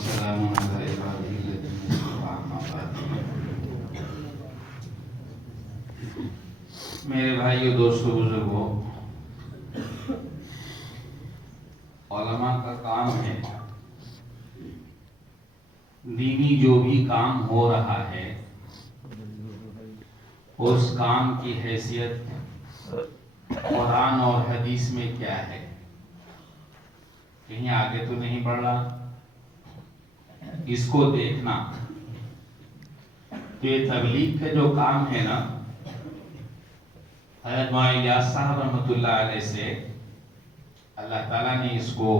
وسلام على عباده الذين اصطفى أما بعد۔ میرے بھائیو، دوستو، بزرگو، علماء کا کام ہے دینی جو بھی کام ہو رہا ہے اس کام کی حیثیت قرآن اور حدیث میں کیا ہے، کہیں آگے تو نہیں بڑھ رہا، اس کو دیکھنا۔ تو یہ تبلیغ کا جو کام ہے نا، حضرت مولانا الیاس صاحب رحمۃ اللہ علیہ سے اللہ تعالیٰ نے اس کو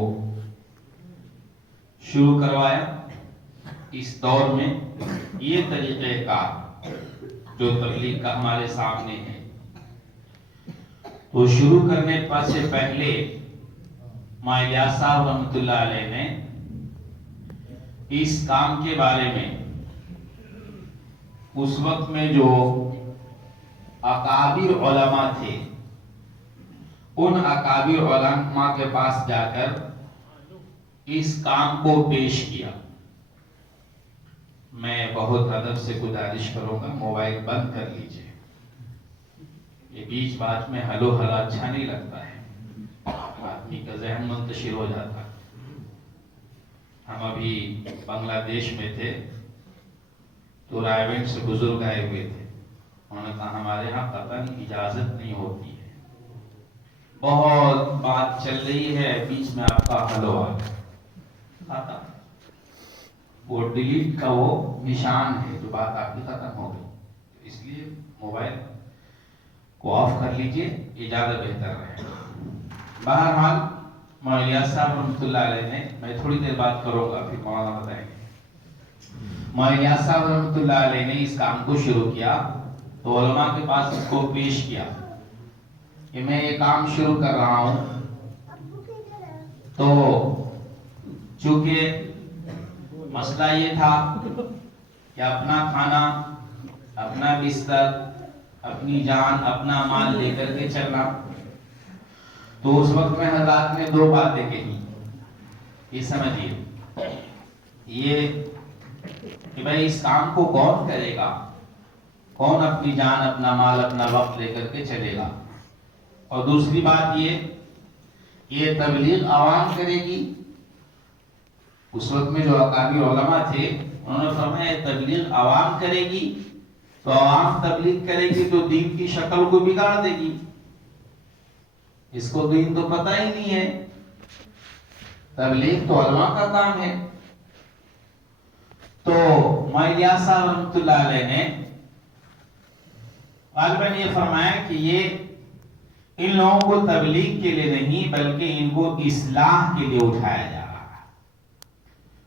شروع کروایا۔ اس دور میں یہ طریقہ کار جو تبلیغ کا ہمارے سامنے ہے، تو شروع کرنے سے پہلے مولانا الیاس صاحب رحمۃ اللہ علیہ نے اس کام کے بارے میں اس وقت میں جو اکابر علماء تھے، ان اکابر علماء کے پاس جا کر اس کام کو پیش کیا۔ میں بہت ادب سے گزارش کروں گا، موبائل بند کر لیجئے، یہ بیچ بات میں ہلو ہلا اچھا نہیں لگتا ہے، آدمی کا ذہن منتشر ہو جاتا ہے۔ ہم ابھی بنگلہ دیش میں تھے تو رائے سے بزرگ آئے ہوئے تھے، انہوں نے کہا ہمارے ہاں قطعاً اجازت نہیں ہوتی ہے، بہت بات چل رہی ہے، بیچ میں آپ کا ہلو آ گیا، وہ ڈیلیٹ کا وہ نشان ہے جو بات آپ کی ختم ہو گئی، اس لیے موبائل کو آف کر لیجئے، یہ زیادہ بہتر رہے۔ بہرحال مولانا الیاس صاحب رحمۃ اللہ علیہ نے، میں تھوڑی دیر بات کروں گا پھر مولانا بتائیں گے، مولانا الیاس صاحب رحمۃ اللہ علیہ نے اس کام کو شروع کیا تو علماء کے پاس اس کو پیش کیا کہ میں یہ کام شروع کر رہا ہوں۔ تو چونکہ مسئلہ یہ تھا کہ اپنا کھانا، اپنا بستر، اپنی جان، اپنا مال لے کر کے چلنا، تو اس وقت میں حضرات نے دو باتیں کہی، یہ سمجھیے، یہ کہ بھائی اس کام کو کون کرے گا، کون اپنی جان، اپنا مال، اپنا وقت لے کر کے چلے گا، اور دوسری بات یہ تبلیغ عوام کرے گی۔ اس وقت میں جو اکابر علماء تھے انہوں نے فرمایا تبلیغ عوام کرے گی تو عوام تبلیغ کرے گی تو دین کی شکل کو بگاڑ دے گی، اس کو دین تو پتہ ہی نہیں ہے، تبلیغ تو علماء کا کام ہے۔ تو مولانا الیاس صاحب رحمۃ اللہ علیہ نے غالباً یہ فرمایا کہ یہ ان لوگوں کو تبلیغ کے لیے نہیں بلکہ ان کو اصلاح کے لیے اٹھایا جا رہا ہے۔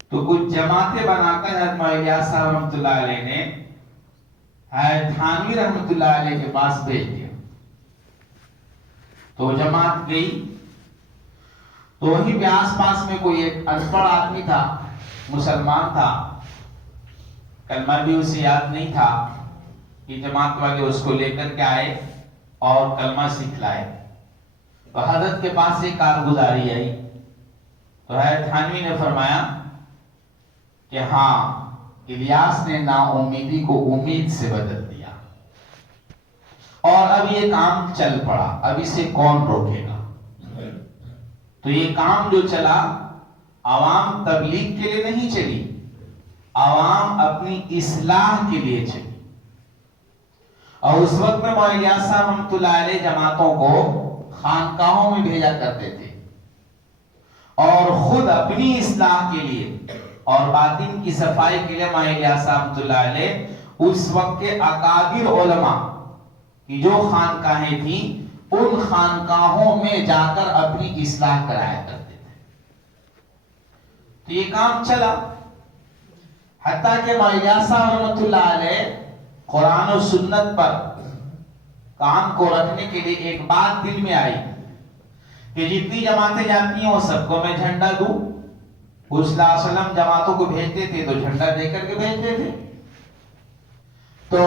تو کچھ جماعتیں بنا کر حضرت مولانا الیاس صاحب رحمۃ اللہ علیہ نے حضرت تھانوی رحمۃ اللہ علیہ کے پاس بھیج دیا۔ تو جماعت گئی تو وہیں پہ آس پاس میں کوئی ایک ان پڑھ آدمی تھا، مسلمان تھا، کلمہ بھی اسے یاد نہیں تھا، کہ جماعت والے اس کو لے کر کے آئے اور کلمہ سکھلائے۔ تو حضرت کے پاس ایک کارگزاری آئی تو حضرت تھانوی نے فرمایا کہ ہاں، الیاس نے نا امیدی کو امید سے بدل دیا، اور اب یہ کام چل پڑا، اب اسے کون روکے گا؟ تو یہ کام جو چلا، عوام تبلیغ کے لیے نہیں چلی، عوام اپنی اصلاح کے لیے چلی۔ اور اس وقت میں مولانا الیاس صاحب رحمۃ اللہ علیہ جماعتوں کو خانقاہوں میں بھیجا کرتے تھے، اور خود اپنی اصلاح کے لیے اور باطن کی صفائی کے لیے مولانا الیاس صاحب رحمۃ اللہ علیہ اس وقت کے اکابر علماء کی جو خانقاہیں تھیں ان خانقاہوں میں جا کر اپنی اصلاح کرایا کرتے تھے۔ تو یہ کام چلا، حتیٰ کہ مولانا الیاس صاحب رحمۃ اللہ علیہ قرآن و سنت پر کام کو رکھنے کے لیے ایک بات دل میں آئی کہ جتنی جماعتیں جاتی ہیں وہ سب کو میں جھنڈا دوں۔ حضور صلی اللہ علیہ وسلم جماعتوں کو بھیجتے تھے تو جھنڈا دے کر کے بھیجتے تھے۔ تو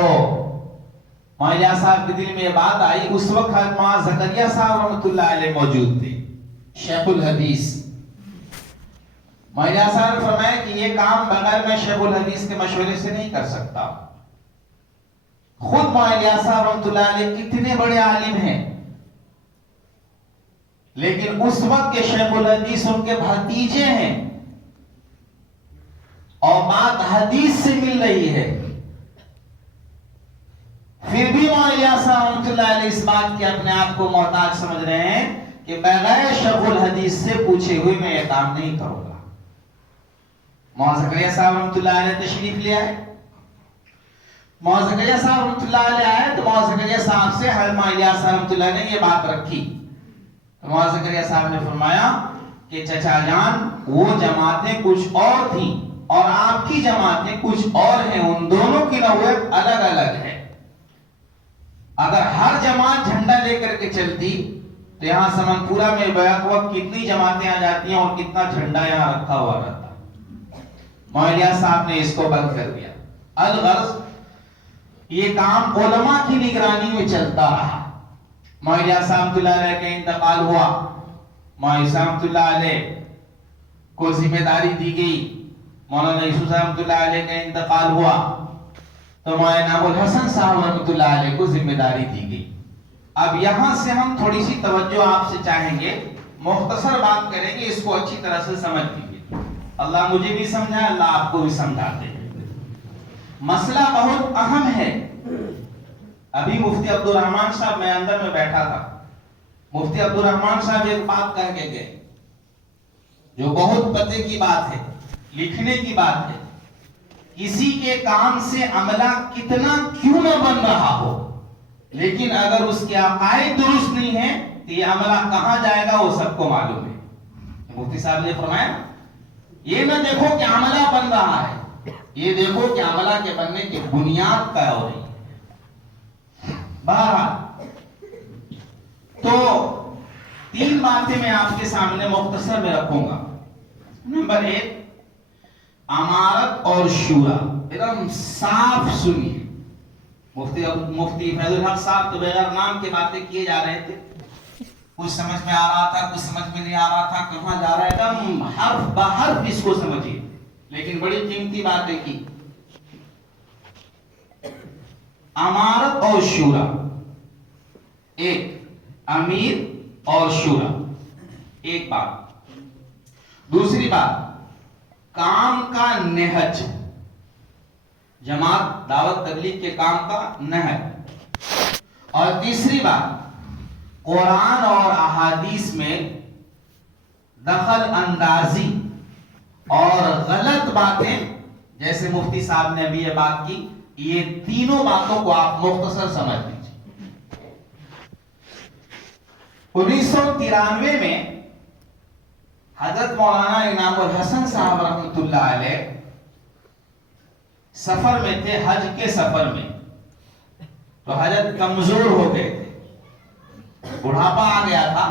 مولانا الیاس صاحب کے دل میں یہ بات آئی، اس وقت حضرت مولانا زکریا صاحب رحمۃ اللہ علیہ موجود تھے، شیخ الحدیث۔ مولانا الیاس صاحب نے فرمایا کہ یہ یہ کام بغیر میں شیخ الحدیث کے مشورے سے نہیں کر سکتا. خود مولانا صاحب رحمۃ اللہ علیہ کتنے بڑے عالم ہیں، لیکن اس وقت کے شیخ الحدیث ان کے بھتیجے ہیں اور بات حدیث سے مل رہی ہے، پھر بھی مولانا صاحب رحمۃ اللہ علیہ اس بات کے اپنے آپ کو محتاج سمجھ رہے ہیں کہ بغیر شیخ الحدیث سے پوچھے ہوئے میں یہ کام نہیں کروں گا. مولانا زکریا صاحب رحمۃ اللہ علیہ تشریف لے آئے. مولانا زکریا صاحب رحمۃ اللہ علیہ آئے تو مولانا زکریا صاحب سے حضرت مولانا صاحب رحمۃ اللہ نے یہ بات رکھی. مولانا زکریا صاحب نے فرمایا کہ چچا جان، وہ جماعتیں کچھ اور تھیں اور آپ کی جماعتیں کچھ اور ہیں، ان دونوں کی نوعیت الگ الگ ہے. اگر ہر جماعت جھنڈا لے کر کے چلتی تو یہاں سمن پورا میں بیک وقت کتنی جماعتیں آ جاتی ہیں اور کتنا جھنڈا یہاں رکھا ہوا رہتا. مولانا صاحب نے اس کو بند کر دیا. الغرض یہ کام علماء کی نگرانی میں چلتا رہا. مولانا صاحب اللہ علیہ کا انتقال ہوا، مولانا صاحب اللہ علیہ کو ذمہ داری دی گئی. مولانا یوسف صاحب اللہ علیہ کا انتقال ہوا تو مولانا ابو الحسن صاحب رحمۃ اللہ علیہ کو ذمہ داری دی گئی. اب یہاں سے ہم تھوڑی سی توجہ آپ سے چاہیں گے، مختصر بات کریں گے، اس کو اچھی طرح سے سمجھ لیجیے. اللہ مجھے بھی سمجھا، اللہ آپ کو بھی سمجھا دے. مسئلہ بہت اہم ہے. ابھی مفتی عبد الرحمان صاحب، میں اندر میں بیٹھا تھا، مفتی عبد الرحمان صاحب ایک بات کہہ کے گئے جو بہت پتے کی بات ہے، لکھنے کی بات ہے. کسی کے کام سے عملہ کتنا کیوں نہ بن رہا ہو، لیکن اگر اس کے عقائد درست نہیں ہے تو یہ عملہ کہاں جائے گا وہ سب کو معلوم ہے. مفتی صاحب نے فرمایا یہ نہ دیکھو کہ عملہ بن رہا ہے، یہ دیکھو کہ عملہ کے بننے کی بنیاد کیا ہو رہی ہے. بہرحال تو 3 باتیں میں آپ کے سامنے مختصر میں رکھوں گا. نمبر 1، امارت اور شورا. ایک دم صاف سنیے. مفتی فیض الحق صاحب تو بغیر نام کے باتیں کیے جا رہے تھے، کچھ سمجھ میں آ رہا تھا، کچھ سمجھ میں نہیں آ رہا تھا، کہاں جا رہا ہے، ایک دم حرف بحرف اس کو سمجھیے، لیکن بڑی قیمتی باتیں کی. امارت اور شورا، ایک امیر اور شورا، ایک بات. دوسری بات، کام کا نہج، جماعت دعوت تبلیغ کے کام کا نہج. اور تیسری بات، قرآن اور احادیث میں دخل اندازی اور غلط باتیں، جیسے مفتی صاحب نے ابھی یہ بات کی، یہ تینوں باتوں کو آپ مختصر سمجھ لیجیے. 1993 میں حضرت مولانا انعام الحسن صاحب رحمۃ اللہ علیہ سفر میں تھے، حج کے سفر میں. تو حضرت کمزور ہو گئے تھے، بڑھاپا آ گیا تھا.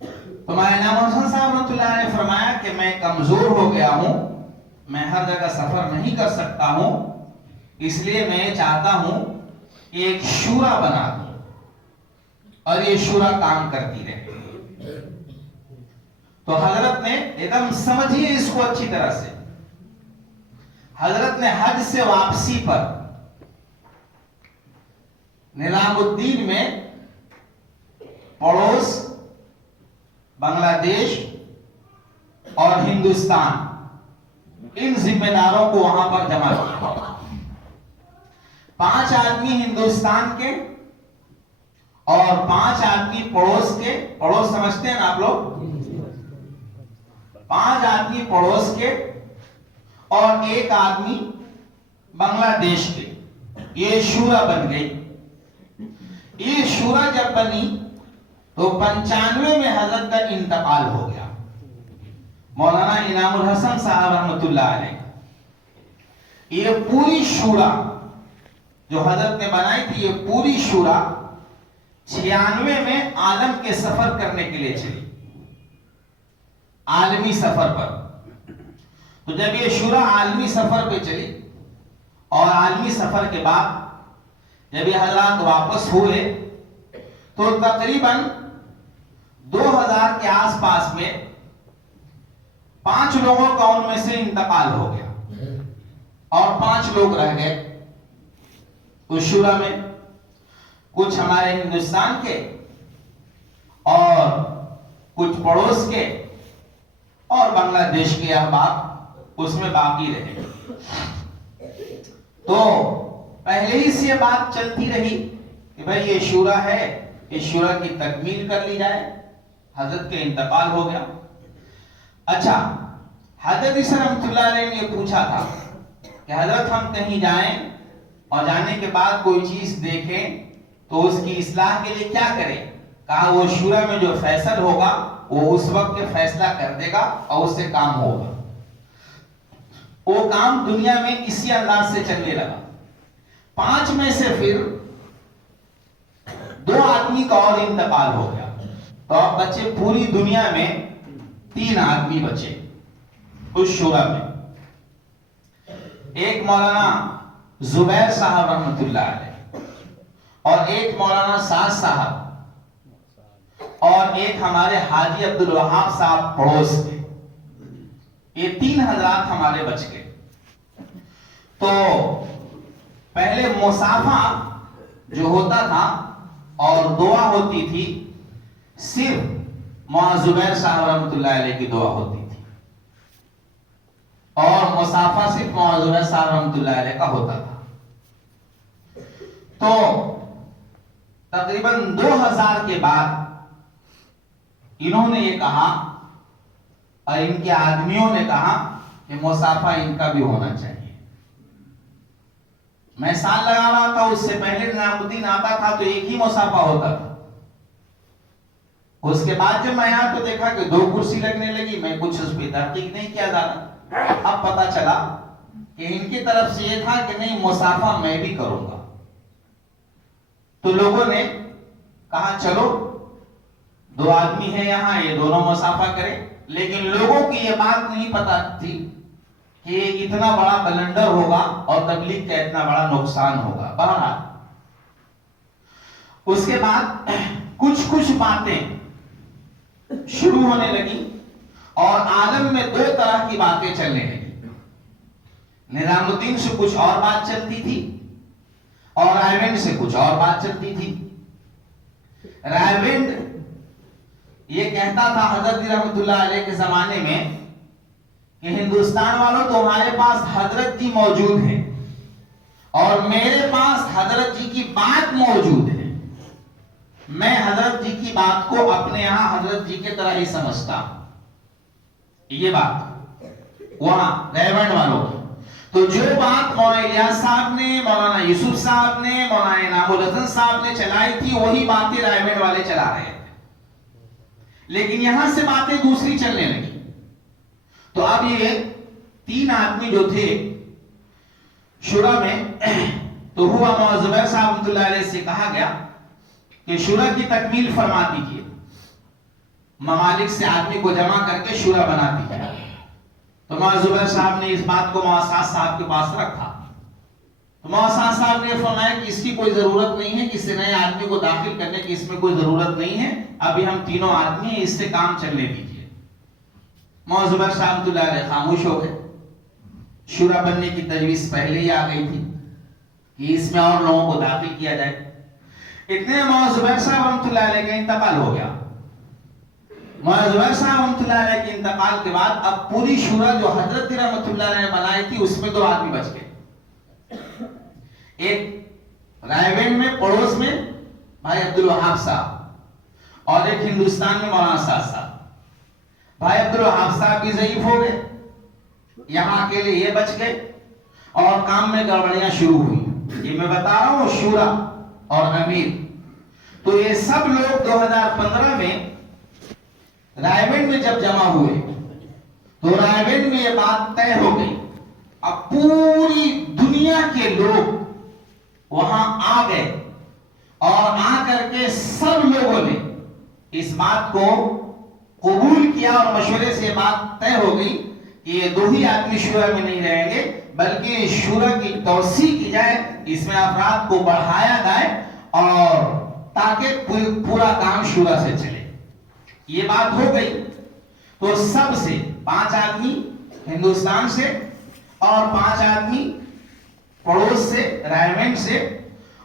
تو مولانا انعام الحسن صاحب رحمۃ اللہ علیہ نے فرمایا کہ میں کمزور ہو گیا ہوں، میں ہر جگہ سفر نہیں کر سکتا ہوں، اس لیے میں چاہتا ہوں کہ ایک شورا بنا دوں اور یہ شورا کام کرتی رہے. تو حضرت نے ایک دم سمجھیے اس کو اچھی طرح سے، حضرت نے حج سے واپسی پر نظام الدین میں پڑوس بنگلہ دیش اور ہندوستان، ان ذمہ داروں کو وہاں پر جمع کیا. 5 آدمی ہندوستان کے اور 5 آدمی پڑوس کے، پڑوس سمجھتے ہیں نا آپ لوگ، 5 آدمی پڑوس کے اور 1 آدمی بنگلہ دیش کے. یہ شورا بن گئی. یہ شورا جب بنی تو 95 میں حضرت کا انتقال ہو گیا. مولانا انعام الحسن صاحب رحمۃ اللہ علیہ، یہ پوری شورا جو حضرت نے بنائی تھی، یہ پوری شورا 96 میں عالم کے سفر کرنے کے لیے چلی، عالمی سفر پر. تو جب یہ شورا عالمی سفر پہ چلی اور عالمی سفر کے بعد جب یہ حضرات واپس ہوئے تو تقریباً 2000 کے آس پاس میں 5 لوگوں کا ان میں سے انتقال ہو گیا اور 5 لوگ رہ گئے اس شورا میں، کچھ ہمارے ہندوستان کے اور کچھ پڑوس کے اور بنگلہ دیش کے احباب اس میں باقی رہے۔ تو پہلے ہی سے یہ بات چلتی رہی کہ بھئی یہ شورا ہے، اس شورا کی تکمیل کر لی جائے۔ حضرت کے انتقال ہو گیا۔ اچھا، حضرت عیسیٰ رحمۃ اللہ علیہ نے پوچھا تھا کہ حضرت ہم کہیں جائیں اور جانے کے بعد کوئی چیز دیکھیں تو اس کی اصلاح کے لیے کیا کریں؟ کہا وہ شورا میں جو فیصل ہوگا وہ اس وقت فیصلہ کر دے گا اور اس سے کام ہوگا۔ وہ کام دنیا میں اسی انداز سے چلنے لگا۔ 5 میں سے پھر 2 آدمی کا اور انتقال ہو گیا، تو اب بچے پوری دنیا میں 3 آدمی بچے اس شورا میں۔ ایک مولانا زبیر صاحب رحمۃ اللہ علیہ، اور ایک مولانا سعد صاحب، اور ایک ہمارے حاجی عبد الوہاب صاحب پڑوس کے۔ یہ 3 حضرات ہمارے بچ گئے۔ تو پہلے مصافحہ جو ہوتا تھا اور دعا ہوتی تھی، صرف مولانا زبیر صاحب رحمۃ اللہ علیہ کی دعا ہوتی تھی، اور مصافحہ صرف مولانا زبیر صاحب رحمۃ اللہ علیہ کا ہوتا تھا۔ تو تقریباً 2000 کے بعد انہوں نے یہ کہا اور ان کے آدمیوں نے کہا کہ مصافحہ ان کا بھی ہونا چاہیے۔ میں سال لگا رہا تھا، اس سے پہلے نظام الدین آتا تھا تو ایک ہی مصافحہ ہوتا تھا۔ اس کے بعد جب میں آیا تو دیکھا کہ 2 کرسی لگنے لگی، میں کچھ اس پہ تحقیق نہیں کیا زیادہ۔ اب پتا چلا کہ ان کی طرف سے یہ تھا کہ نہیں، مصافحہ میں بھی کروں گا۔ تو لوگوں نے کہا چلو 2 آدمی ہیں یہاں، یہ دونوں مصافحہ کریں، لیکن لوگوں کی یہ بات نہیں پتا تھی کہ یہ اتنا بڑا بلنڈر ہوگا اور تبلیغ کا اتنا بڑا نقصان ہوگا۔ بہرحال اس کے بعد کچھ باتیں شروع ہونے لگی اور عالم میں 2 طرح کی باتیں چلنے لگی۔ نظام الدین سے کچھ اور بات چلتی تھی اور رائے سے کچھ اور بات چلتی تھی۔ رائے یہ کہتا تھا حضرت رحمۃ اللہ علیہ کے زمانے میں کہ ہندوستان والوں تمہارے پاس حضرت جی موجود ہیں اور میرے پاس حضرت جی کی بات موجود ہے، میں حضرت جی کی بات کو اپنے یہاں حضرت جی کی طرح ہی سمجھتا ہوں۔ یہ بات وہاں ریونڈ والوں کی۔ تو جو بات مولانا الیاس صاحب نے، مولانا یوسف صاحب نے، مولانا انعام الحسن صاحب نے چلائی تھی، وہی باتیں رائے والے چلا رہے تھے، لیکن یہاں سے باتیں دوسری چلنے لگی۔ تو اب یہ 3 آدمی جو تھے شورا میں، تو ہوا مولانا زبیر صاحب رحمۃ اللہ علیہ سے کہا گیا کہ شورا کی تکمیل فرما دیجیے، ممالک سے آدمی کو جمع کر کے شورا بنا دیجیے۔ تو مولانا زبیر صاحب نے اس بات کو مولانا سعد صاحب کے پاس رکھا۔ تو مولانا سعد صاحب نے فرمایا کہ اس کی کوئی ضرورت نہیں ہے، کسی نئے آدمی کو داخل کرنے کی اس میں کوئی ضرورت نہیں ہے، ابھی ہم 3 آدمی ہیں، اس سے کام چلنے دیجیے۔ مولانا زبیر صاحب رحمۃ اللہ علیہ خاموش ہو گئے۔ شورا بننے کی تجویز پہلے ہی آ گئی تھی کہ اس میں اور لوگوں کو داخل کیا جائے۔ اتنے مولانا زبیر صاحب رحمۃ اللہ علیہ کا انتقال ہو گیا۔ مولانا زبیر صاحب رحمۃ اللہ علیہ کے انتقال کے بعد اب پوری شورا جو حضرت رحمۃ اللہ علیہ نے بنائی تھی اس میں 2 آدمی بچ گئے۔ ایک رائے میں پڑوس میں بھائی عبد الوہاب صاحب، اور ایک ہندوستان میں مولانا سعد صاحب۔ بھائی عبد الوہاب صاحب بھی ضعیف ہو گئے، یہاں اکیلے یہ بچ گئے اور کام میں گڑبڑیاں شروع ہوئی۔ یہ میں بتا رہا ہوں شورا اور امیر۔ تو یہ سب لوگ 2015 میں رائے میں جب جمع ہوئے تو رائے میں یہ بات طے ہو گئی، اب پوری دنیا کے لوگ وہاں آ گئے اور آ کر کے سب لوگوں نے اس بات کو قبول کیا اور مشورے سے بات طے ہو گئی کہ یہ 2 ہی آدمی شورا میں نہیں رہیں گے، بلکہ شورا کی توسیع کی جائے، اس میں افراد کو بڑھایا جائے اور تاکہ پورا کام شورا سے چلے۔ یہ بات ہو گئی تو سب سے 5 آدمی ہندوستان سے اور 5 آدمی پڑوس سے رائمنڈ سے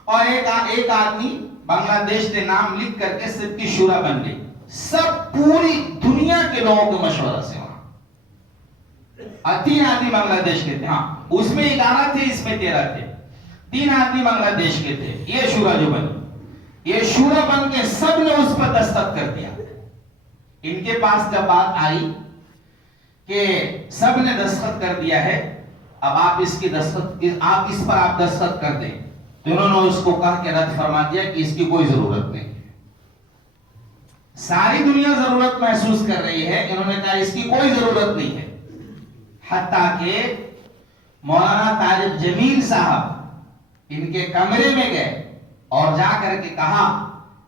اور ایک آدمی بنگلہ دیش سے نام لکھ کر کے سب کی شورا بن گئی. سب پوری دنیا کے لوگوں کے مشورہ سے وہاں 3 آدمی بنگلہ دیش کے تھے. ہاں اس میں 11 تھے, اس میں 13 تھے. 3 آدمی بنگلہ دیش کے تھے. یہ شورا جو بنی, یہ شورا بن کے سب نے اس پر دستخط کر دیا. ان کے پاس جب بات آئی کہ سب نے دستخط کر دیا ہے, اب آپ اس پر آپ دستخط کر دیں, تو انہوں نے اس کو کہا کہ رد فرما دیا کہ اس کی کوئی ضرورت نہیں. ساری دنیا ضرورت محسوس کر رہی ہے, انہوں نے کہا اس کی کوئی ضرورت نہیں ہے. حتیٰ کہ مولانا طارق جمیل صاحب ان کے کمرے میں گئے اور جا کر کے کہا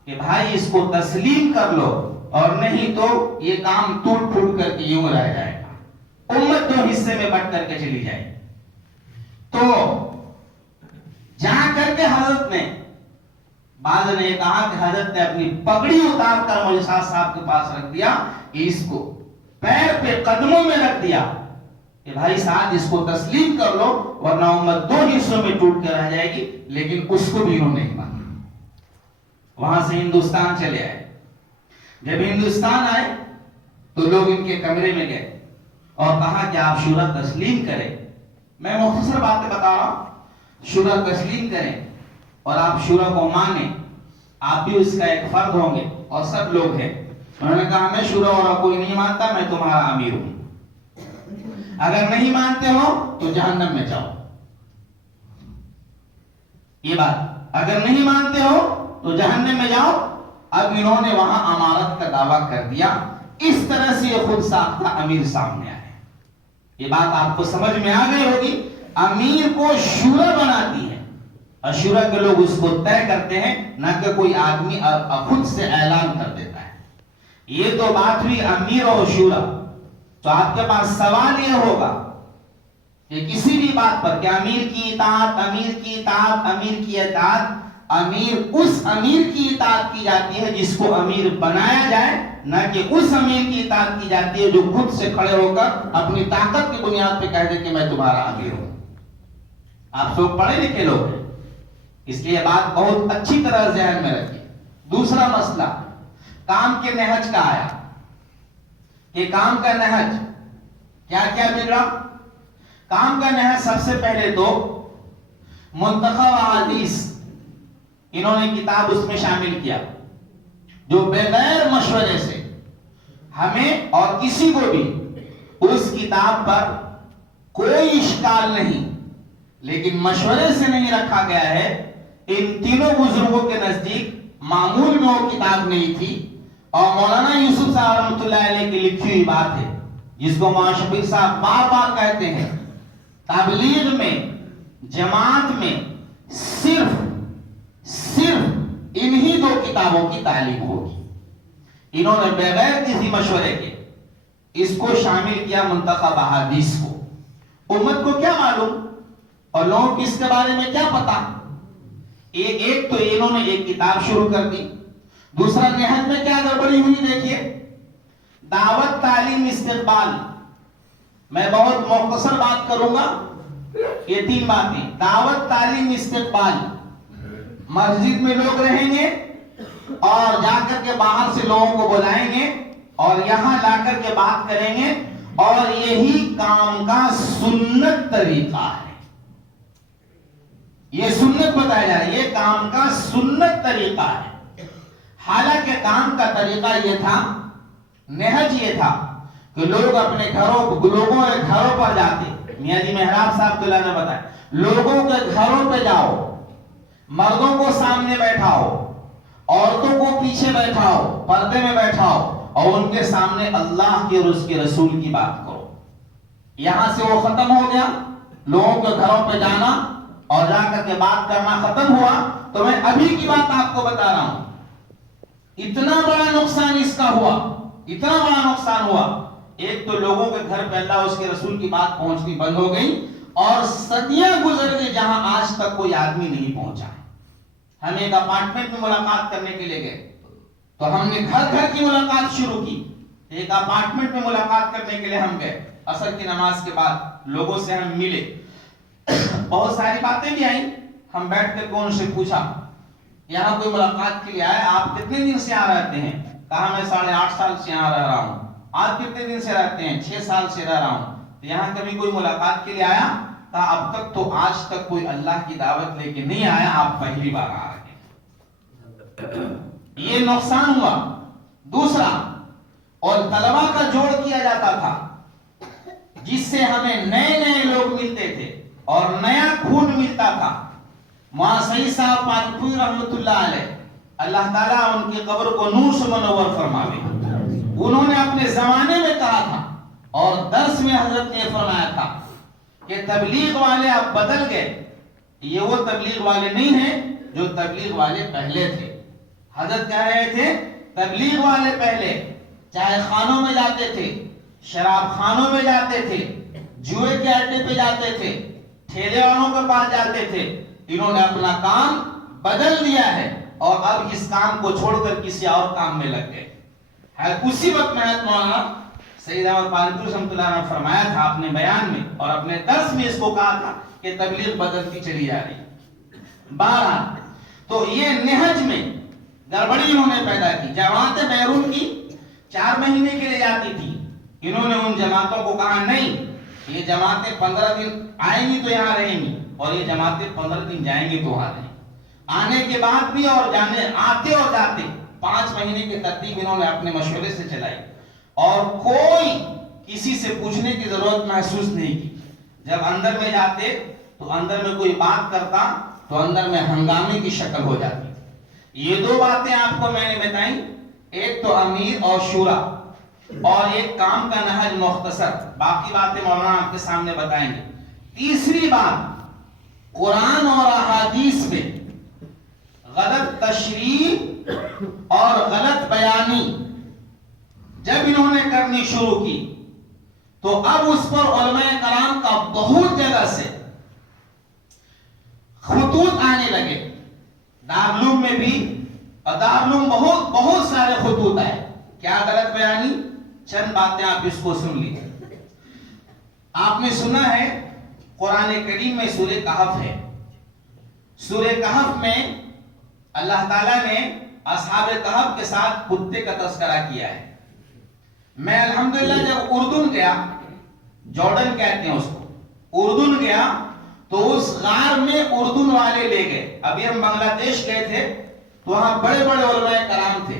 کہ بھائی اس کو تسلیم کر لو, اور نہیں تو یہ کام ٹوٹ پھوٹ کر کے یوں رہ جائے گا, امت 2 حصے میں بٹ کر کے چلی جائے. تو جا کر کے حضرت نے, بعض نے کہا کہ حضرت نے اپنی پگڑی اتار کر مولوی صاحب کے پاس رکھ دیا, کہ اس کو پیر پہ قدموں میں رکھ دیا کہ بھائی صاحب اس کو تسلیم کر لو, ورنہ امت 2 حصوں میں ٹوٹ کر رہ جائے گی. لیکن اس کو بھی انہوں نے نہیں مانا. وہاں سے ہندوستان چلے آئے. جب ہندوستان آئے تو لوگ ان کے کمرے میں گئے اور کہا کہ آپ شورا تسلیم کریں. میں مختصر باتیں بتا رہا ہوں. شورا تسلیم کریں اور آپ شورا کو مانیں, آپ بھی اس کا ایک فرد ہوں گے اور سب لوگ ہیں. انہوں نے کہا میں شورا اور کوئی نہیں مانتا, میں تمہارا امیر ہوں, اگر نہیں مانتے ہو تو جہنم میں جاؤ. یہ بات, اگر نہیں مانتے ہو تو جہنم میں جاؤ. اب انہوں نے وہاں امارت کا دعویٰ کر دیا. اس طرح سے یہ خود ساختہ امیر سامنے آئے. یہ بات آپ کو سمجھ میں آ گئی ہوگی. امیر کو شورا بناتی ہے اور شورا کے لوگ اس کو طے کرتے ہیں, نہ کہ کوئی آدمی خود سے اعلان کر دیتا ہے. یہ تو بات ہوئی امیر اور شورا. تو آپ کے پاس سوال یہ ہوگا کہ کسی بھی بات پر کہ امیر کی اطاعت, امیر کی اطاعت, امیر کی اطاعت, امیر اس امیر کی اطاعت کی جاتی ہے جس کو امیر بنایا جائے, نہ کہ اس امیر کی اطاعت کی جاتی ہے جو خود سے کھڑے ہو کر اپنی طاقت کی بنیاد پہ کہہ دے کہ میں تمہارا امیر ہوں. آپ سب پڑھے لکھے لوگ ہیں, اس لیے بات بہت اچھی طرح ذہن میں رکھیے. دوسرا مسئلہ کام کے نہج کا آیا کہ کام کا نہج کیا کیا بگڑا. کام کا نہج سب سے پہلے تو منتخب احادیث انہوں نے کتاب اس میں شامل کیا, جو بغیر مشورے سے ہمیں اور کسی کو بھی اس کتاب پر کوئی اشکال نہیں, لیکن مشورے سے نہیں رکھا گیا ہے. ان تینوں بزرگوں کے نزدیک معمول میں وہ کتاب نہیں تھی, اور مولانا یوسف صاحب رحمۃ اللہ علیہ کی لکھی ہوئی بات ہے, جس کو مولانا شفیق صاحب بار بار کہتے ہیں تبلیغ میں, جماعت میں صرف انہی 2 کتابوں کی تعلیم ہوگی. انہوں نے بغیر کسی مشورے کے اس کو شامل کیا, منتخب احادیث کو. امت کو کیا معلوم اور لوگوں کو اس کے بارے میں کیا پتا. ایک تو انہوں نے ایک کتاب شروع کر دی. دوسرا نہج میں کیا گڑبڑی ہوئی دیکھیے. دعوت, تعلیم, استقبال. میں بہت مختصر بات کروں گا. یہ 3 باتیں, دعوت, تعلیم, استقبال. مسجد میں لوگ رہیں گے اور جا کر کے باہر سے لوگوں کو بلائیں گے اور یہاں لا کر کے بات کریں گے, اور یہی کام کا سنت طریقہ ہے. یہ سنت بتایا جا رہا ہے, یہ کام کا سنت طریقہ ہے. حالانکہ کام کا طریقہ یہ تھا, نہج یہ تھا کہ لوگ اپنے لوگوں کے گھروں پر جاتے. میاں جی محراب صاحب نے بتایا, لوگوں کے گھروں پہ جاؤ, مردوں کو سامنے بیٹھاؤ, عورتوں کو پیچھے بیٹھاؤ, پردے میں بیٹھاؤ, اور ان کے سامنے اللہ کے اور اس کے رسول کی بات کرو. یہاں سے وہ ختم ہو گیا, لوگوں کے گھروں پہ جانا اور جا کر کے بات کرنا ختم ہوا. تو میں ابھی کی بات آپ کو بتا رہا ہوں, اتنا بڑا نقصان اس کا ہوا, اتنا بڑا نقصان ہوا. ایک تو لوگوں کے گھر پہ اللہ اس کے رسول کی بات پہنچنی بند ہو گئی, اور صدیاں گزر گئی جہاں آج تک کوئی آدمی نہیں پہنچا. ہم ایک اپارٹمنٹ میں ملاقات کرنے کے لیے گئے تو ہم نے گھر گھر کی ملاقات شروع کی ایک اپارٹمنٹ میں ملاقات کرنے کے لیے ہم گئے، عصر کی نماز کے بعد لوگوں سے ہم ملے، بہت ساری باتیں بھی آئیں. ہم بیٹھ کر کے ان سے پوچھا یہاں کوئی ملاقات کے لیے آئے، آپ کتنے دن سے یہاں رہتے ہیں؟ کہا میں 8.5 سال سے یہاں رہ رہا ہوں. آپ کتنے دن سے رہتے ہیں؟ 6 سال سے رہ رہا ہوں. یہاں کبھی کوئی ملاقات کے لیے آیا؟ کہا اب تک تو آج تک کوئی اللہ کی دعوت لے کے نہیں آیا، آپ پہلی بار آ رہے ہیں. یہ نقصان ہوا. دوسرا، اور طلبا کا جوڑ کیا جاتا تھا جس سے ہمیں نئے نئے لوگ ملتے تھے اور نیا خون ملتا تھا. وہاں سعید صاحب پانپوئی رحمۃ اللہ علیہ، اللہ تعالیٰ ان کی قبر کو نور سے منور فرماوے، انہوں نے اپنے زمانے میں کہا تھا اور درس میں حضرت نے فرمایا تھا کہ تبلیغ والے اب بدل گئے، یہ وہ تبلیغ والے نہیں ہیں جو تبلیغ والے پہلے تھے. حضرت کہہ رہے تھے تبلیغ والے پہلے چائے خانوں میں جاتے تھے، شراب خانوں میں جاتے تھے، جوئے کے اڈے پہ جاتے تھے، ٹھیلے والوں کے پاس جاتے تھے. انہوں نے اپنا کام بدل دیا ہے اور اب اس کام کو چھوڑ کر کسی اور کام میں لگ گئے. اسی وقت میں مولانا سید احمد پانپوئی رحمۃ اللہ نے فرمایا تھا اپنے بیان میں اور اپنے درس میں اس کو کہا تھا کہ تبلیغ بدلتی چلی جا رہی. 12 تو یہ نہج میں گڑبڑی انہوں نے پیدا کی. جماعتیں بیرون کی 4 مہینے کے لیے جاتی تھی، انہوں نے ان جماعتوں کو کہا نہیں، یہ جماعتیں 15 دن آئیں گی تو یہاں رہیں گی اور یہ جماعتیں 15 دن جائیں گی تو وہاں رہیں گی. آنے کے بعد بھی اور جانے آتے اور جاتے 5 مہینے کی ترتیب انہوں نے اپنے مشورے سے چلائی اور کوئی کسی سے پوچھنے کی ضرورت محسوس نہیں کی. جب اندر میں جاتے تو اندر میں کوئی بات کرتا تو اندر میں ہنگامے کی شکل ہو جاتی. یہ 2 باتیں آپ کو میں نے بتائیں، ایک تو امیر اور شورا اور ایک کام کا نہج مختصر، باقی باتیں مولانا آپ کے سامنے بتائیں گے. تیسری بات، قرآن اور احادیث میں غلط تشریح اور غلط بیانی جب انہوں نے کرنی شروع کی تو اب اس پر علماء کرام کا بہت جگہ سے خطوط آنے لگے. دارالعلوم میں بھی، اور دارالعلوم بہت سارے خطوط آئے. کیا غلط بیانی؟ چند باتیں آپ اس کو سن لیجیے. آپ نے سنا ہے قرآن کریم میں سورہ کہف ہے. سورہ کہف میں اللہ تعالیٰ نے اصحاب کہف کے ساتھ کتے کا تذکرہ کیا ہے. میں الحمدللہ جب اردن گیا، جارڈن کہتے ہیں اس کو، اردن گیا تو اس غار میں اردن والے لے گئے. ابھی ہم بنگلہ دیش گئے تھے تو وہاں بڑے بڑے علماء کرام تھے،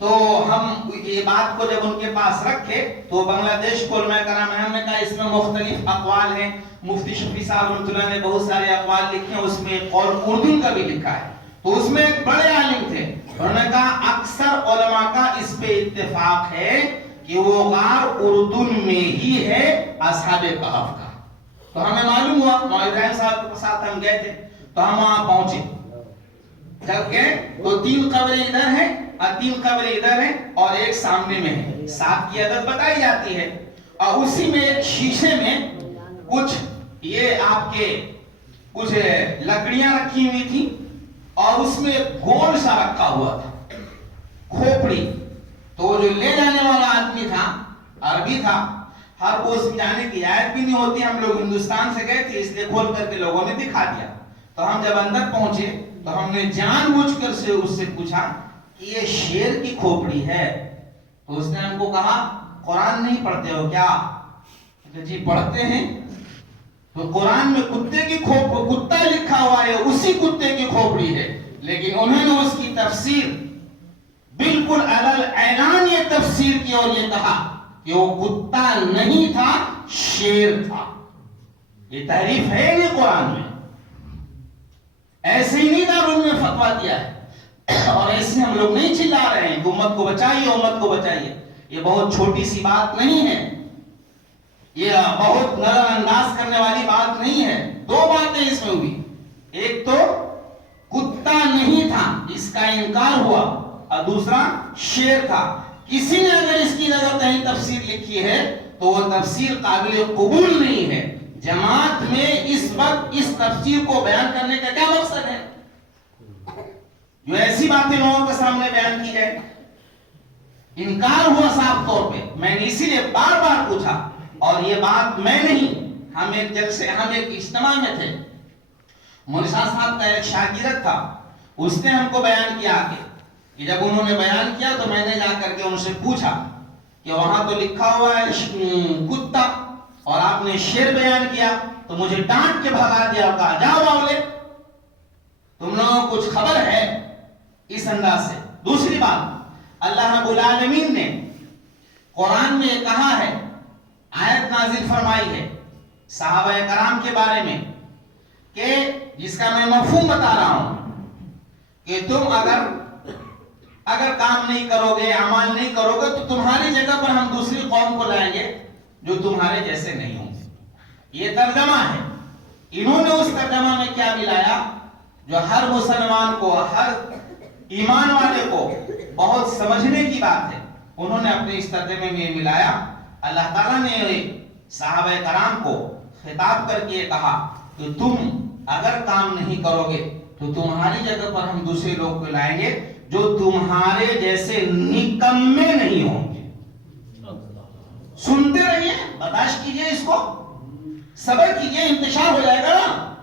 تو ہم یہ بات کو جب ان کے پاس رکھے تو بنگلہ دیش کو علماء کرام ہیں، ہم نے کہا اس میں مختلف اقوال ہیں. مفتی شفیع صاحب رحمۃ اللہ نے بہت سارے اقوال لکھے ہیں، اس میں ایک قول اردن کا بھی لکھا ہے. تو اس میں ایک بڑے عالم تھے، انہوں نے کہا اکثر علماء کا اس پہ اتفاق ہے کہ وہ غار اردن میں ہی ہے اصحاب کہف کا. تو ہمیں معلوم ہوا، مولانا صاحب کے ساتھ ہم گئے تھے تو ہم وہاں پہنچے. جب گئے تو 3 قبریں ادھر ہیں اور 3 قبریں ادھر ہیں اور ایک سامنے میں ہے. 7 کی عدد بتائی جاتی ہے اور اسی میں ایک شیشے میں کچھ یہ آپ کے کچھ لکڑیاں رکھی ہوئی تھی اور اس میں گول سا رکھا ہوا تھا، کھوپڑی. تو جو لے جانے والا آدمی تھا، عربی تھا، ہر کو اس میں جانے کی اجازت بھی نہیں ہوتی. ہم لوگ ہندوستان سے گئے تھے اس لیے کھول کر کے لوگوں نے دکھا دیا. تو ہم جب اندر پہنچے تو ہم نے جان بوجھ کر سے اس سے پوچھا کہ یہ شیر کی کھوپڑی ہے. تو اس نے ہم کو کہا قرآن نہیں پڑھتے ہو کیا؟ جی پڑھتے ہیں. تو قرآن میں کتے کی کتا لکھا ہوا ہے، اسی کتے کی کھوپڑی ہے، لیکن انہوں نے اس کی تفسیر بالکل اعلان یہ تفسیر کی اور یہ کہا کہ وہ کتا نہیں تھا، شیر تھا. یہ تحریف ہے نہیں قرآن میں. ایسے ہی نہیں دارالعلوم نے فتویٰ دیا ہے اور ایسے ہم لوگ نہیں چلا رہے ہیں کہ امت کو بچائیے، امت کو بچائیے. یہ بہت چھوٹی سی بات نہیں ہے، یہ بہت نظر انداز کرنے والی بات نہیں ہے. 2 باتیں اس میں ہوئی، ایک تو کتا نہیں تھا اس کا انکار ہوا اور دوسرا شیر تھا. کسی نے اگر اس کی نظر کہیں تفسیر لکھی ہے تو وہ تفسیر قابل قبول نہیں ہے. جماعت میں اس وقت اس تفسیر کو بیان کرنے کا کیا مقصد ہے؟ جو ایسی باتیں لوگوں کے سامنے بیان کی جائے. انکار ہوا صاف طور پہ. میں نے اسی لیے بار بار پوچھا, اور یہ بات میں نہیں, ہم ایک جلسے, ہم ایک اجتماع میں تھے, مولوی صاحب کا ایک شاگرد تھا, اس نے ہم کو بیان کیا کہ جب انہوں نے بیان کیا تو میں نے جا کر کے ان سے پوچھا کہ وہاں تو لکھا ہوا ہے کتا, اور آپ نے شیر بیان کیا, تو مجھے ڈانٹ کے بھگا دیا اور کہا جاؤ باولے, تم لوگوں کو کچھ خبر ہے, اس انداز سے. دوسری بات, اللہ رب العالمین نے قرآن میں یہ کہا ہے, آیت نازل فرمائی ہے صحابہ کرام کے بارے میں, کہ جس کا میں مفہوم بتا رہا ہوں کہ تم اگر کام نہیں کرو گے, اعمال نہیں کرو گے, تو تمہاری جگہ پر ہم دوسری قوم کو لائیں گے جو تمہارے جیسے نہیں ہوں گے. یہ ترجمہ ہے. انہوں نے اس ترجمہ میں کیا ملایا جو ہر مسلمان کو, ہر ایمان والے کو بہت سمجھنے کی بات ہے. انہوں نے اپنے اس ترجمے میں یہ ملایا, اللہ تعالیٰ نے صحابہ کرام کو خطاب کر کے کہا کہ تم اگر کام نہیں کرو گے تو تمہاری جگہ پر ہم دوسرے لوگ کو لائیں گے جو تمہارے جیسے نکمے نہیں ہوں گے. سنتے رہیے, برداشت کیجئے, اس کو صبر کیجئے, انتشار ہو جائے گا نا.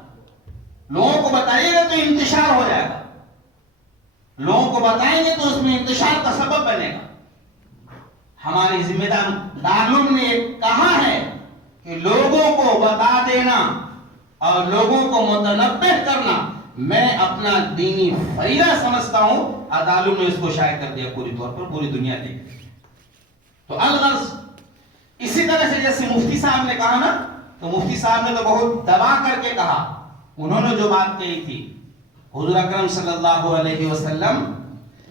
لوگوں کو بتائیے گا تو انتشار ہو جائے گا, لوگوں کو بتائیں گے تو اس میں انتشار کا سبب بنے گا. ہماری ذمہ دارالعلوم نے کہا ہے کہ لوگوں کو بتا دینا اور لوگوں کو متنبہ کرنا میں اپنا دینی فریضہ سمجھتا ہوں. دارالعلوم نے اس کو شائع کر دیا پوری طور پر, پوری دنیا دیکھ. تو الغرض اسی طرح سے جیسے مفتی صاحب نے کہا نا, تو مفتی صاحب نے تو بہت دبا کر کے کہا. انہوں نے جو بات کہی تھی, حضور اکرم صلی اللہ علیہ وسلم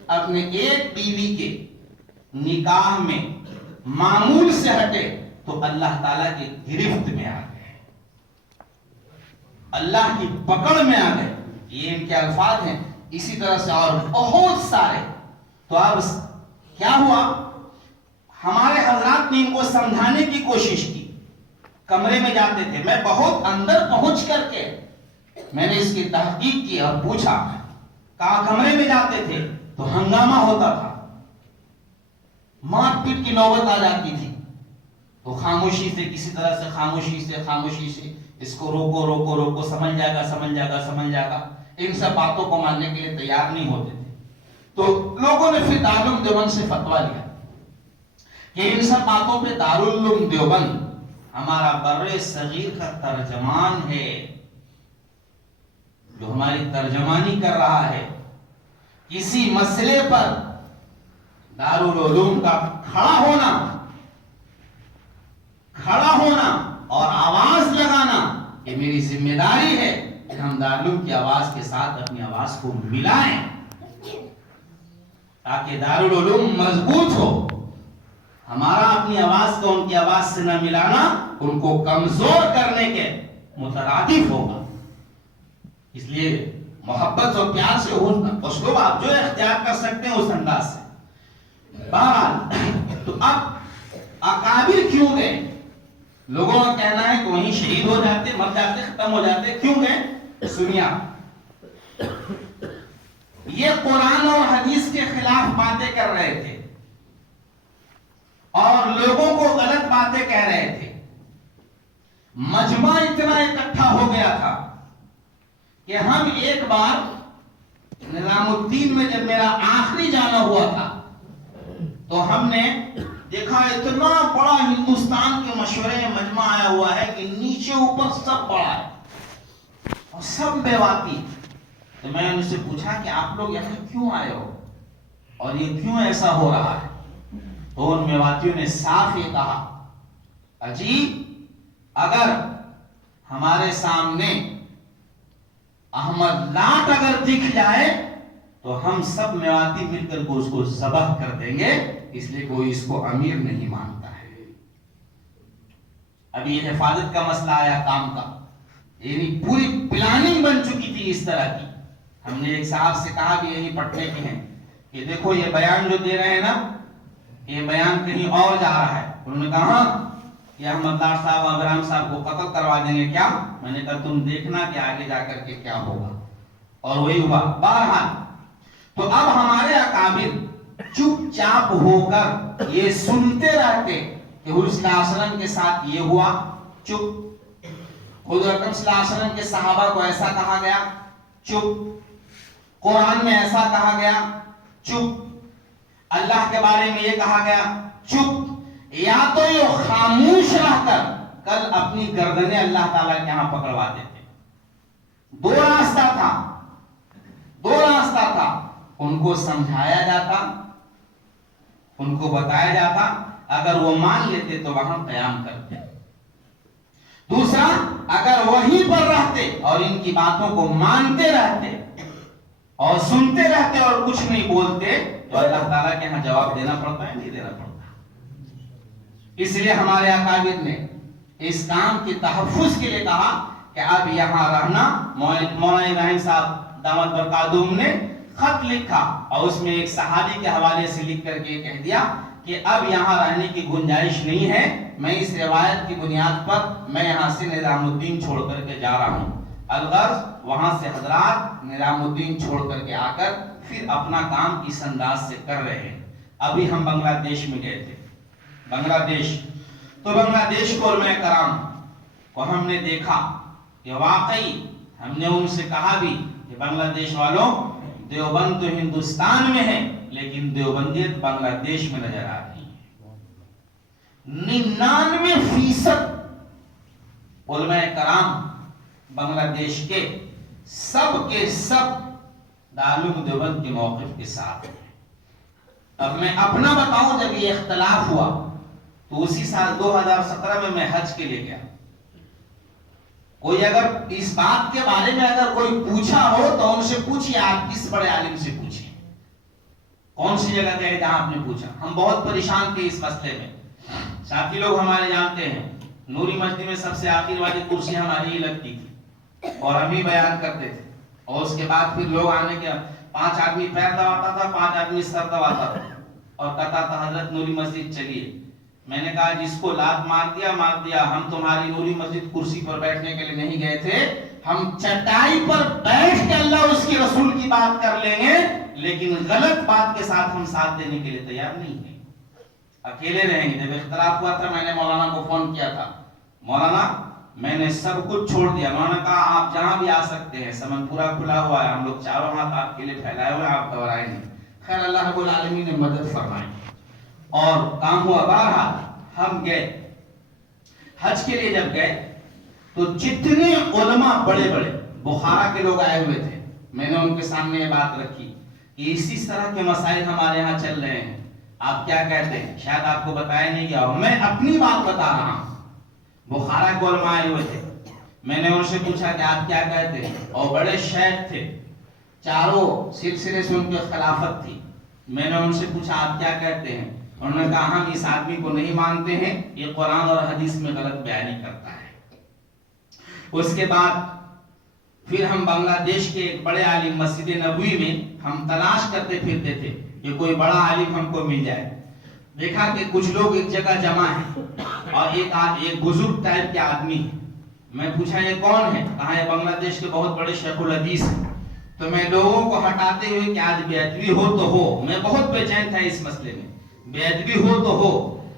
اپنے ایک بیوی کے نکاح میں معمول سے ہٹے تو اللہ تعالیٰ کی گرفت میں آ گئے, اللہ کی پکڑ میں آ گئے. یہ ان کے الفاظ ہیں. اسی طرح سے اور بہت سارے. تو اب کیا ہوا, ہمارے حضرات نے ان کو سمجھانے کی کوشش کی. کمرے میں جاتے تھے, میں بہت اندر پہنچ کر کے میں نے اس کی تحقیق کی اور پوچھا. کہاں کمرے میں جاتے تھے تو ہنگامہ ہوتا تھا, مار پیٹ کی نوبت آ جاتی تھی. تو خاموشی سے, کسی طرح سے خاموشی سے اس کو روکو, سمجھ جائے گا. ان سب باتوں کو ماننے کے لیے تیار نہیں ہوتے تھے. تو لوگوں نے پھر دارالعلوم دیوبند سے فتویٰ لیا کہ ان سب باتوں پہ دارالعلوم دیوبند ہمارا بر صغیر کا ترجمان ہے, جو ہماری ترجمانی کر رہا ہے. کسی مسئلے پر دارالعلوم کا کھڑا ہونا اور آواز لگانا یہ میری ذمہ داری ہے کہ ہم دارالعلوم کی آواز کے ساتھ اپنی آواز کو ملائیں تاکہ دارالعلوم مضبوط ہو. ہمارا اپنی آواز کو ان کی آواز سے نہ ملانا ان کو کمزور کرنے کے مترادف ہوگا. اس لیے محبت اور پیار سے اسلوب آپ جو اختیار کر سکتے ہیں اس انداز سے. بہرحال تو اب اکابر کیوں گئے؟ لوگوں کا کہنا ہے کہ وہیں شہید ہو جاتے, مر جاتے, ختم ہو جاتے. کیوں گئے؟ سنیا, یہ قرآن اور حدیث کے خلاف باتیں کر رہے تھے اور لوگوں کو غلط باتیں کہہ رہے تھے. مجمع اتنا اکٹھا ہو گیا تھا کہ ہم ایک بار نظام الدین میں جب میرا آخری جانا ہوا تھا تو ہم نے دیکھا اتنا بڑا ہندوستان کے مشورے مجمع آیا ہوا ہے کہ نیچے اوپر سب بڑا ہے اور سب بیواتی. تو میں ان سے پوچھا کہ آپ لوگ یہاں کیوں آئے ہو اور یہ کیوں ایسا ہو رہا ہے؟ تو ان میواتیوں نے صاف یہ کہا, عجیب, اگر ہمارے سامنے احمد لاٹ اگر دکھ جائے تو ہم سب میواتی مل کر اس کو ذبح کر دیں گے, اس لیے کوئی اس کو امیر نہیں مانتا ہے. ابھی یہ حفاظت کا مسئلہ آیا کام کا, یعنی پوری پلاننگ بن چکی تھی اس طرح کی. ہم نے ایک صاحب سے کہا بھی یہی پٹنے کے ہیں کہ دیکھو یہ بیان جو دے رہے ہیں نا, یہ بیان کہیں اور جا رہا ہے. انہوں نے کہا کہ احمد لاٹ صاحب ابراہیم صاحب کو قتل کروا دیں گے کیا؟ میں نے کہا تم دیکھنا کہ آگے جا کر کے کیا ہوگا, اور وہی ہوا. بہرحال تو اب ہمارے اکابر چپ چاپ ہو کر یہ سنتے رہتے کہ حضور صلی اللہ علیہ وسلم کے ساتھ یہ ہوا، چپ. حضور اکرم صلی اللہ علیہ وسلم کے صحابہ کو ایسا کہا گیا، چپ. قرآن میں ایسا کہا گیا، چپ. اللہ کے بارے میں یہ کہا گیا، چپ. یا تو یہ خاموش رہ کر کل اپنی گردنیں اللہ تعالیٰ کے یہاں پکڑوا دیتے. دو راستہ تھا. ان کو سمجھایا جاتا، ان کو بتایا جاتا، اگر وہ مان لیتے تو وہاں قیام کرتے. دوسرا، اگر وہیں پر رہتے اور ان کی باتوں کو مانتے رہتے اور سنتے رہتے اور کچھ نہیں بولتے تو اللہ تعالیٰ کے یہاں جواب دینا پڑتا ہے، نہیں دینا پڑتا. اس لیے ہمارے اکابر نے اس کام کی تحفظ کے لیے کہا کہ اب یہاں رہنا. مولانا ابراہیم صاحب دامت برکاتہم نے خط لکھا اور اس میں ایک صحابی کے حوالے سے لکھ کر کے کہہ دیا کہ اب یہاں رہنے کی گنجائش نہیں ہے. میں اس روایت کی بنیاد پر میں یہاں سے نظام الدین چھوڑ کر کے جا رہا ہوں. الغرض وہاں سے حضرات نظام الدین چھوڑ کر کے آ کر پھر اپنا کام اس انداز سے کر رہے ہیں. ابھی ہم بنگلہ دیش میں گئے تھے. بنگلہ دیش کو علماء کرام کو ہم نے دیکھا کہ واقعی ہم نے ان سے کہا بھی کہ بنگلہ دیش والوں، دیوبند تو ہندوستان میں ہے لیکن دیوبندیت بنگلہ دیش میں نظر آ رہی ہے. 99% علماء کرام بنگلہ دیش کے سب دارالعلوم دیوبند کے موقف کے ساتھ ہیں. اب میں اپنا بتاؤں، جب یہ اختلاف ہوا تو اسی سال 2017 میں حج کے لیے گیا. کوئی اگر اس بات کے بارے میں اگر کوئی پوچھا ہو تو ان سے پوچھئے، آپ کس بڑے عالم سے پوچھیں، کون سی جگہ گئے جہاں آپ نے پوچھا. ہم بہت پریشان تھے اس مسئلے میں. ساتھی لوگ ہمارے جانتے ہیں نوری مسجد میں سب سے آخر والی کرسی ہماری ہی لگتی تھی اور ہم ہی بیان کرتے تھے. اور اس کے بعد پھر لوگ آنے کے 5 آدمی پیر دباتا تھا، 5 آدمی سر دباتا تھا اور کہتا تھا حضرت نوری مسجد چلیے. میں نے کہا جس کو لات مار دیا. ہم تمہاری نوری مسجد کرسی پر بیٹھنے کے لیے نہیں گئے تھے، ہم چٹائی پر بیٹھ کے اللہ اس کی رسول کی بات کر لیں گے، لیکن غلط بات کے ساتھ ہم ساتھ دینے کے لیے تیار نہیں ہیں. اکیلے رہیں گے. جب اختلاف ہوا تھا میں نے مولانا کو فون کیا تھا، مولانا میں نے سب کچھ چھوڑ دیا. مولانا کہا آپ جہاں بھی آ سکتے ہیں، سمن پورا کھلا ہوا ہے، ہم لوگ چاروں ہاتھ آپ کے لیے پھیلائے ہوئے ہیں، آپ گھبرائیں نہیں. خیر اللہ رب العالمین نے مدد فرمائی اور کام ہوا. بہرحال ہم گئے حج کے لیے. جب گئے تو جتنے علماء بڑے بخارا کے لوگ آئے ہوئے تھے، میں نے ان کے سامنے یہ بات رکھی کہ اسی طرح کے مسائل ہمارے یہاں چل رہے ہیں، آپ کیا کہتے ہیں؟ شاید آپ کو بتایا نہیں گیا ہو، میں اپنی بات بتا رہا ہوں. بخارا کے علماء آئے ہوئے تھے. میں نے ان سے پوچھا کہ آپ کیا کہتے ہیں؟ اور بڑے شیخ تھے، چاروں سلسلے سے ان کی خلافت تھی. میں نے ان سے پوچھا آپ کیا کہتے ہیں؟ انہوں نے کہا ہم اس آدمی کو نہیں مانتے ہیں، یہ قرآن اور حدیث میں غلط بیانی کرتا ہے. اس کے بعد پھر ہم بنگلہ دیش کے ایک بڑے عالم مسجد نبوی میں ہم تلاش کرتے پھرتے تھے کہ کوئی بڑا عالم ہم کو مل جائے. دیکھا کہ کچھ لوگ ایک جگہ جمع ہیں اور ایک بزرگ ٹائپ کے آدمی ہے. میں پوچھا یہ کون ہے؟ کہا یہ بنگلہ دیش کے بہت بڑے شیخ الحدیث ہیں. تو میں لوگوں کو ہٹاتے ہوئے کہ آج بے ادبی ہو تو ہو، میں بہت بے چین تھا اس مسئلے میں، بے ادبی ہو تو ہو،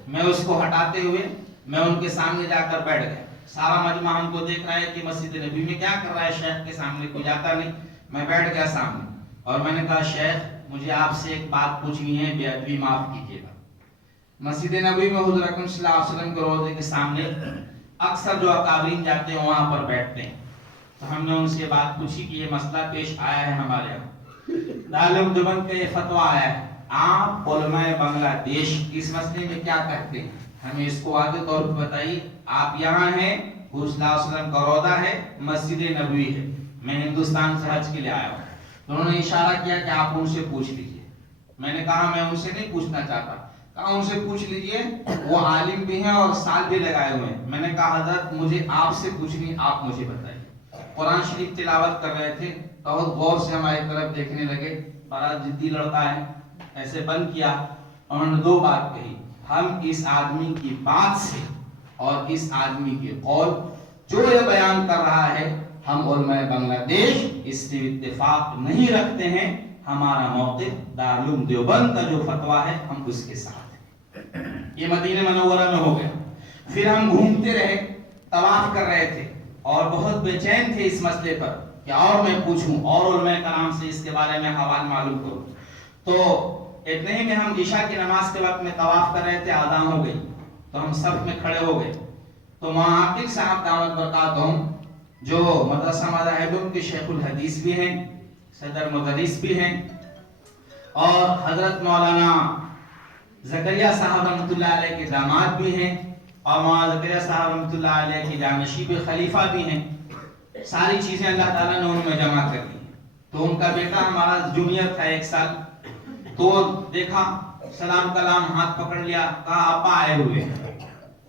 میں اس کو ہٹاتے ہوئے میں ان کے سامنے جا کر بیٹھ گیا. سارا مجمع ہم کو دیکھ رہا ہے کہ مسجد نبی میں کیا کر رہا ہے، شیخ کے سامنے کوئی جاتا نہیں. میں بیٹھ گیا سامنے اور میں نے کہا شیخ مجھے آپ سے ایک بات پوچھنی ہے، بے ادبی معاف کیجیے گا. مسجد نبی میں حضور اکرم صلی اللہ علیہ وسلم کے روضے کے سامنے اکثر جو اکابرین جاتے ہیں وہاں پر بیٹھتے ہیں. تو ہم نے ان سے بات پوچھی کہ یہ مسئلہ پیش آیا ہے ہمارے یہاں، دارالعلوم دیوبند کا یہ فتویٰ آیا ہے، آپ علماء بنگلہ دیش اس مسئلے میں کیا کہتے ہیں؟ ہمیں اس کو واضح طور پر بتائیے. آپ یہاں ہیں، حضور صلی اللہ علیہ وسلم کا روضہ ہے، مسجد نبوی ہے، میں ہندوستان سے حج کے لیے آیا ہوں. انہوں نے اشارہ کیا کہ آپ ان سے پوچھ لیجئے. میں نے کہا میں ان سے نہیں پوچھنا چاہتا. کہا ان سے پوچھ لیجئے، وہ عالم بھی ہیں اور سال بھی لگائے ہوئے ہیں. میں نے کہا حضرت مجھے آپ سے پوچھنی، آپ مجھے بتائیے. قرآن شریف تلاوت کر رہے تھے، بہت غور سے ہماری طرف دیکھنے لگے، بڑا جدی لڑکا ہے، ایسے بند کیا. انہوں نے 2 بات کہی، ہم اس آدمی کی بات سے اور اس آدمی کے قول جو یہ بیان کر رہا ہے، ہم علماء بنگلہ دیش اس سے اتفاق نہیں رکھتے ہیں. ہمارا موقف دارالعلوم دیوبند کا جو فتویٰ ہے ہم اس کے ساتھ ہیں۔ یہ مدینہ منورہ میں ہو گیا۔ پھر ہم گھومتے رہے، طواف کر رہے تھے اور بہت بے چین تھے اس مسئلے پر کہ اور میں پوچھوں اور علماء کرام سے اس کے بارے میں حوال معلوم کروں۔ تو اتنے ہی میں ہم عشاء کی نماز کے وقت میں طواف کر رہے تھے، اذان ہو گئی تو ہم صف میں کھڑے ہو گئے۔ تو معاقل صاحب دعوت برکاتہم جو مدرسہ مذاہب کے شیخ الحدیث بھی ہیں، صدر مدرس بھی ہیں، اور حضرت مولانا زکریا صاحب رحمۃ اللہ علیہ کے داماد بھی ہیں، اور مولانا زکریا صاحب رحمۃ اللہ علیہ کے جانشین خلیفہ بھی ہیں۔ ساری چیزیں اللہ تعالیٰ نے ان میں جمع کر دی۔ تو ان کا بیٹا ہمارا جونیئر تھا 1 سال، تو دیکھا سلام کلام ہاتھ پکڑ لیا، کہا ابا آئے ہوئے ہیں،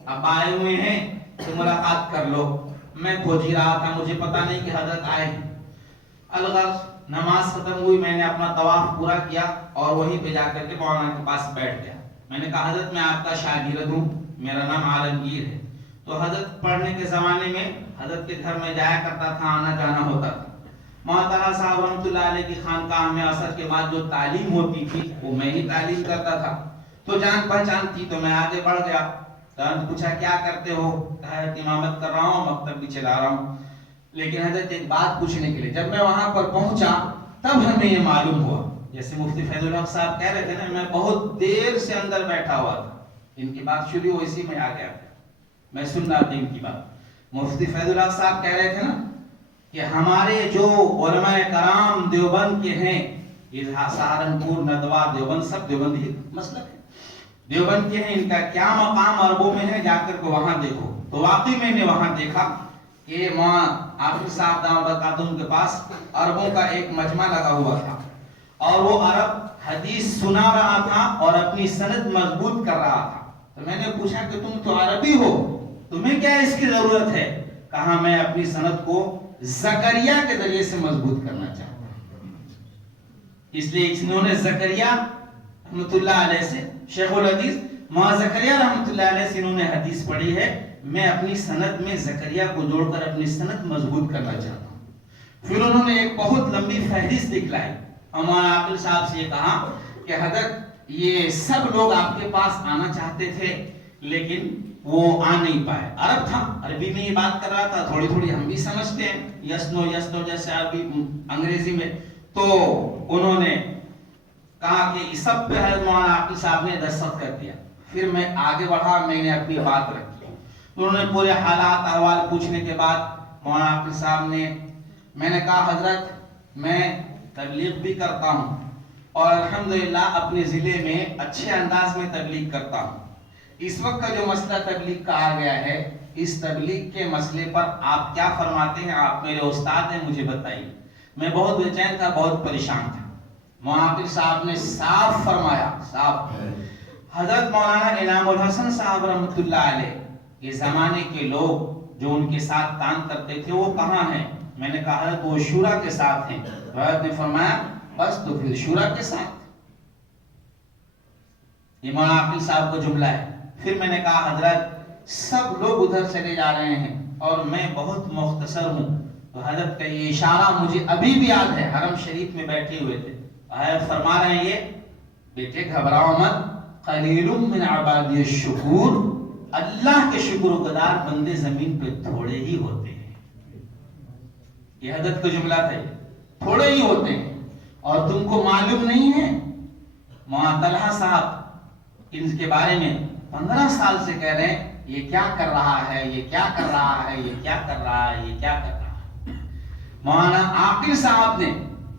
ابا آئے ہوئے ہیں تو ملاقات کر لو۔ میں کھوج ہی رہا تھا، مجھے پتا نہیں کہ حضرت آئے ہیں۔ الغرض نماز ختم ہوئی، میں نے اپنا طواف پورا کیا اور وہیں پہ جا کر کے مولانا کے پاس بیٹھ گیا۔ میں نے کہا حضرت میں آپ کا شاگرد ہوں، میرا نام عالمگیر ہے۔ تو حضرت پڑھنے کے زمانے میں حضرت کے گھر میں جایا کرتا تھا، آنا جانا ہوتا تھا۔ مولانا صاحب رحمۃ اللہ علیہ کی خانقاہ میں عصر کے بعد جو تعلیم ہوتی تھی وہ میں ہی تعلیم کرتا تھا، تو جان پہچان تھی تو میں آگے بڑھ گیا۔ پوچھا کیا کرتے ہو؟ کہا امامت کر رہا ہوں، مکتب بھی چلا رہا ہوں۔ لیکن حضرت ایک بات پوچھنے کے لیے جب میں وہاں پر پہنچا تب ہمیں یہ معلوم ہوا، جیسے مفتی فیض الحق صاحب کہہ رہے تھے نا، میں بہت دیر سے اندر بیٹھا ہوا تھا، ان کی بات شروع ہوئی اسی میں آ گیا تھا، میں سن رہا تھا ان کی بات۔ مفتی فیض الحق صاحب کہہ رہے تھے نا کہ ہمارے جو علماء کرام دیوبند کے ہیں، سہارنپور، ندوا، دیوبند سب دیوبند ہی مسلک ہے، دیوبند کے ہیں، ان کا کیا مقام عربوں میں ہے، جا کر کے وہاں دیکھو۔ تو واقعی میں نے وہاں دیکھا کہ وہاں عاقل صاحب دامت برکاتہم کے پاس عربوں کا ایک مجمع لگا ہوا تھا، اور وہ عرب حدیث سنا رہا تھا اور اپنی سند مضبوط کر رہا تھا۔ تو میں نے پوچھا کہ تم تو عربی ہو، تمہیں کیا اس کی ضرورت ہے؟ کہا میں اپنی سند کو زکریا کے ذریعے سے مضبوط کرنا چاہتا ہوں، اس لیے انہوں نے زکریا رحمۃ اللہ علیہ سے، شیخ الحدیث مولانا زکریا رحمۃ اللہ علیہ سے انہوں نے حدیث پڑھی ہے، میں اپنی سند میں زکریا کو جوڑ کر اپنی سند مضبوط کرنا چاہتا ہوں۔ پھر انہوں نے ایک بہت لمبی فہرست دکھلائی اور مولانا عاقل صاحب سے یہ کہا کہ حضرت یہ سب لوگ آپ کے پاس آنا چاہتے تھے لیکن وہ آ نہیں پائے۔ عرب تھا، عربی میں یہ بات کر رہا تھا، تھوڑی تھوڑی ہم بھی سمجھتے ہیں، یسنو جیسے عربی انگریزی میں۔ تو انہوں نے کہا کہ سب پہ حضرت مولانا عاقل صاحب نے دستخط کر دیا۔ پھر میں آگے بڑھا، میں نے اپنی بات رکھی، انہوں نے پورے حالات احوال پوچھنے کے بعد مولانا عاقل صاحب نے، میں نے کہا حضرت میں تبلیغ بھی کرتا ہوں اور الحمدللہ اپنے ضلع میں اچھے انداز میں تبلیغ کرتا ہوں۔ اس وقت کا جو مسئلہ تبلیغ کا آ گیا ہے، اس تبلیغ کے مسئلے پر آپ کیا فرماتے ہیں؟ آپ میرے استاد ہیں، مجھے بتائیے۔ میں بہت بے چین تھا، بہت پریشان تھا۔ مولانا عاقل صاحب نے صاف فرمایا، صاف، حضرت مولانا انعام الحسن صاحب رحمۃ اللہ علیہ یہ زمانے کے لوگ جو ان کے ساتھ کام کرتے تھے وہ کہاں ہیں؟ میں نے کہا حضرت وہ شورا کے ساتھ ہیں۔ حضرت نے فرمایا بس تو پھر شورا کے ساتھ، یہ مولانا عاقل صاحب کا جملہ ہے۔ پھر میں نے کہا حضرت سب لوگ ادھر چلے جا رہے ہیں اور میں بہت مختصر ہوں۔ تو حضرت کا یہ اشارہ مجھے ابھی بھی یاد ہے، حرم شریف میں بیٹھے ہوئے تھے، حضرت فرما رہے ہیں یہ بیٹے گھبراؤ مت، قلیل من عبادی الشکور، اللہ کے شکر گزار بندے زمین پہ تھوڑے ہی ہوتے ہیں۔ یہ حضرت کا جملہ تھا، یہ تھوڑے ہی ہوتے ہیں اور تم کو معلوم نہیں ہے۔ مولانا طلحہ صاحب ان کے بارے میں 15 سال سے کہہ رہے ہیں یہ کیا کر رہا ہے، یہ کیا کر رہا ہے، یہ کیا کر رہا ہے، یہ کیا کر رہا ہے۔ مولانا عاقل صاحب نے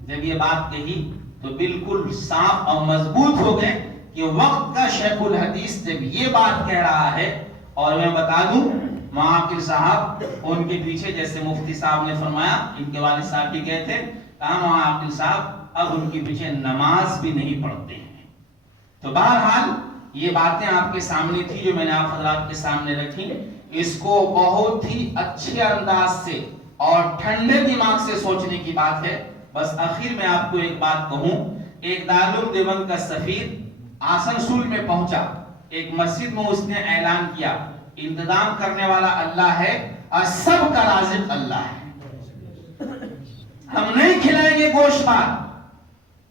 جب یہ بات کہی تو بالکل صاف اور مضبوط ہو گئے کہ وقت کا شیخ الحدیث جب یہ بات کہہ رہا ہے، اور میں بتا دوں مولانا عاقل صاحب ان کے پیچھے جیسے مفتی صاحب نے فرمایا، ان کے والد صاحب بھی گئے تھے، کہا مولانا عاقل صاحب اب ان کے پیچھے نماز بھی نہیں پڑھتے ہیں۔ تو بہرحال یہ باتیں آپ کے سامنے تھی جو میں نے آپ حضرات کے سامنے رکھی، اس کو بہت ہی اچھے انداز سے اور ٹھنڈے دماغ سے سوچنے کی بات ہے۔ بس آخر میں آپ کو ایک بات کہوں، ایک دارالعلوم دیوبند کا سفیر آسنسول میں پہنچا، ایک مسجد میں اس نے اعلان کیا انتظام کرنے والا اللہ ہے اور سب کا رازق اللہ ہے، ہم نہیں کھلائیں گے گوشت بھات،